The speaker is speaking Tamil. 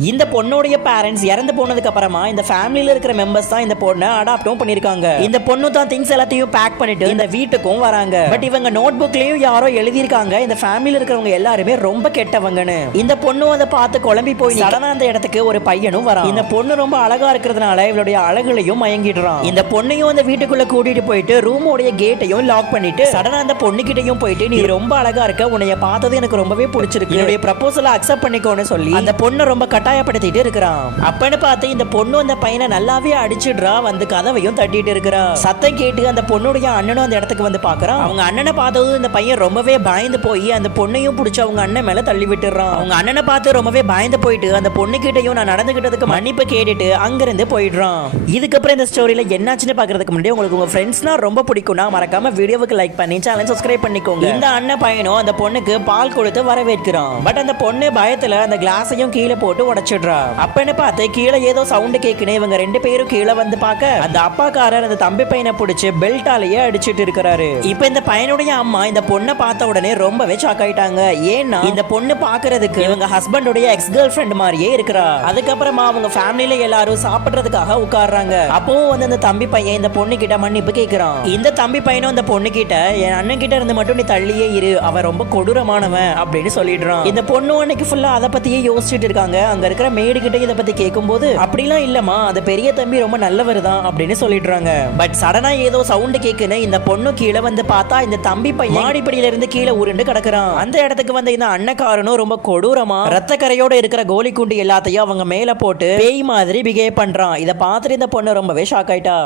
இந்த பொண்ணுடைய பேரண்ட்ஸ் இறந்து போனதுக்கு அப்புறமா இந்த ஃபேமிலில இருக்கிற மெம்பர்ஸ் தான் இந்த பொண்ணை அடாப்டும் பண்ணிருக்காங்க. இந்த பொண்ணு தான் திங்ஸ் எல்லாத்தையும் பேக் பண்ணிட்டு இந்த வீட்டுக்கும் வராங்க. பட் இவங்க நோட் புக்லயும் யாரோ எழுதியிருக்காங்க, இந்த ஃபேமிலில இருக்கிறவங்க எல்லாருமே ரொம்ப கெட்டவங்கன்னு. இந்த பொண்ணு அதை பார்த்து குழம்பி போய் சடனா அந்த இடத்துக்கு ஒரு பையனும் வரான். இந்த பொண்ணு ரொம்ப அழகா இருக்கிறதுனால இவளுடைய அழகுலையும் மயங்கிடுறான். இந்த பொண்ணையும் அந்த வீட்டுக்குள்ள கூட்டிட்டு போயிட்டு ரூமோடைய கேட்டையும் லாக் பண்ணிட்டு சடனா அந்த பொண்ணுகிட்டையும் போயிட்டு நீ ரொம்ப அழகா இருக்க, உன்னைய பார்த்தது எனக்கு ரொம்பவே பிடிச்சிருக்கு, என்னுடைய ப்ரப்போசலை அக்செப்ட் பண்ணிக்கோன்னு சொல்லி அந்த பொண்ணை ரொம்ப கட்டாயப்படுத்திட்டு இருக்கிறான். அப்பன்னு பார்த்து இந்த பொண்ணு அந்த பையனை நல்லாவே அடிச்சிடுறா, வந்து கதவையும் தட்டிட்டு இருக்கிறா. சத்தம் கேட்டு அந்த பொண்ணுடைய அண்ணனும் அந்த இடத்துக்கு வந்து பாக்குறான். அவங்க அண்ணனை பார்த்ததும் இந்த பையன் ரொம்பவே பயந்து போய் அந்த பொண்ணையும் பிடிச்சி அவங்க அண்ணன் மேல தள்ளி விட்டுறான். அவங்க அண்ணனை பார்த்து ரொம்பவே பயந்து போயிட்டு அந்த பொண்ணு கிட்டையும் நான் நடந்துகிட்டதுக்கு மன்னிப்பு கேட்டுட்டு அங்கிருந்து போயிடுறான். இதுக்கப்புறம் இந்த ஸ்டோரியில என்னாச்சுன்னு பாக்குறதுக்கு முன்னாடி உங்களுக்கு உங்க ஃப்ரெண்ட்ஸ்னா ரொம்ப பிடிக்கும்னா மறக்காம வீடியோவுக்கு லைக் பண்ணி சேனல் சப்ஸ்கிரைப் பண்ணிக்கோங்க. இந்த அண்ணன் பையனும் அந்த பொண்ணுக்கு பால் கொடுத்து வரவேற்கிறான். பட் அந்த பொண்ணு பயத்துல அந்த கிளாஸையும் கீழே போட்டு உடைச்சிடுறா. அப்பன்னு பார்த்து கீழே ஏதோ சவுண்ட் கேக்குன்னு இவங்க ரெண்டு பேரும் கீழே வந்து பார்க்க அந்த அப்பாக்காரர் அந்த தம்பி பையனை பிடிச்சு பெல்ட்டாலேயே அடிச்சிட்டு இருக்கிறாரு. இப்ப இந்த பையனுடைய அம்மா இந்த பொண்ணை பார்த்த உடனே ரொம்பவே ஷாக் ஆயிட்டாங்க. ஏன்னா இந்த பொண்ணு பாக்குறதுக்கு இவங்க ஹஸ்பண்டுடைய எக்ஸ் கேர்ள் ஃப்ரெண்ட் மாதிரியே இருக்கிறா. அதுக்கப்புறமா அவங்க ஃபேமிலில எல்லாரும் சாப்பிடுறதுக்காக உட்கார்றாங்க. அப்பவும் வந்து அந்த தம்பி பையன் இந்த பொண்ணு கிட்ட மன்னிப்பு கேட்கிறான். இந்த தம்பி பையனும் அந்த பொண்ணு கிட்ட என் அண்ணன் கிட்ட இருந்து மட்டும் நீ தள்ளியே இரு, அவன் ரொம்ப கொடூரமானவன் அப்படின்னு சொல்லிடுறான். இந்த பொண்ணு அன்னைக்கு ஃபுல்லா அதை பத்தியே யோசிச்சுட்டு இருக்காங்க. அங்க இருக்கிற மேடு கிட்ட இதை பத்தி கேட்கும்போது அப்படிலாம் இல்லமா, அந்த பெரிய தம்பி ரொம்ப நல்லவர் தான் அப்படின்னு சொல்லிடுறாங்க. பட் சடனா ஏதோ சவுண்ட் கேக்குன்னு இந்த பொண்ணு கீழே வந்து பார்த்தா இந்த தம்பி பையன் மாடிப்படியில இருந்து கீழே உருண்டு கிடக்குறான். அந்த இடத்துக்கு வந்து இந்த அண்ணக்காரனும் ரொம்ப கொடூரமா ரத்த கரையோட இருக்கிற கோலி குண்டு எல்லாத்தையும் அவங்க மேல போட்டு பேய் மாதிரி பிஹேவ் பண்றான். இதை பார்த்துட்டு இந்த பொண்ணு ரொம்பவே ஷாக் ஆயிட்டா.